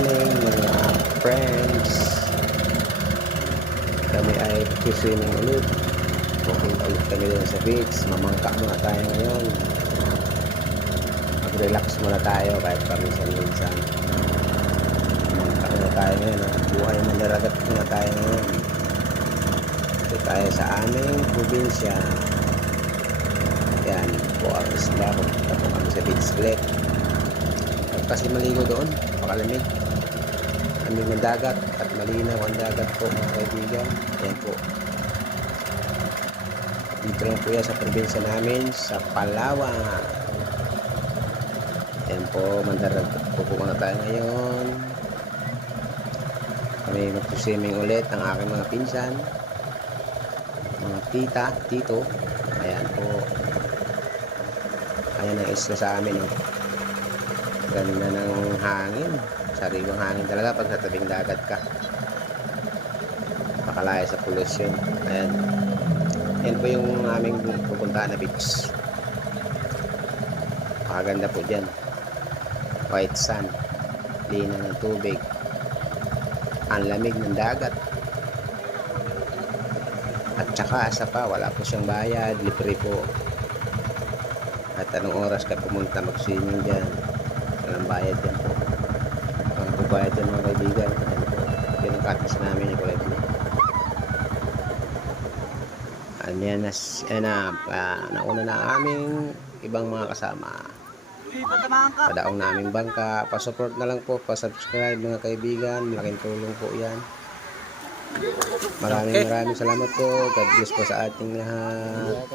morning mga friends. Kami ay swimming ulit. Pupunta ulit kami doon sa beach. Mamangka muna tayo ngayon. Mag-relax muna tayo kahit paminsan-minsan. Mamangka muna tayo ngayon. Buhay maniragat muna tayo ngayon. Ito tayo sa aming probinsya. Yan po ang isla. Pupunta po kami sa beach ulit. Kasi maligo doon, pakalamig. Lamig ng dagat at malinaw ang dagat po mga kaibigan. Ayan po. Dito lang po yan sa probinsya namin, sa Palawan. Ayan po, mandaragat po na tayo ngayon. Kami mag-swimming ulit ang aking mga pinsan. Mga tita, tito. Ayan po. Ayan ang isla sa amin. Ganda ng hangin, sariwang hangin talaga pag sa tabing dagat ka, makalaya sa pollution. Ayan, yan po yung aming pupuntahan na beach. Makaganda po dyan, white sand, linaw ng tubig, ang lamig ng dagat, at saka asa pa, wala po siyang bayad, libre po. At anong oras ka pumunta mag-swimming dyan, walang bayad yan po. Walang po bayad yan mga kaibigan. Yun ang katis namin, i-collect mo. Ayan nauna na ang aming ibang mga kasama. Padaong naming bangka. Pa-support na lang po, pa-subscribe mga kaibigan. Malaking tulong po yan. Maraming salamat po. God bless po sa ating lahat.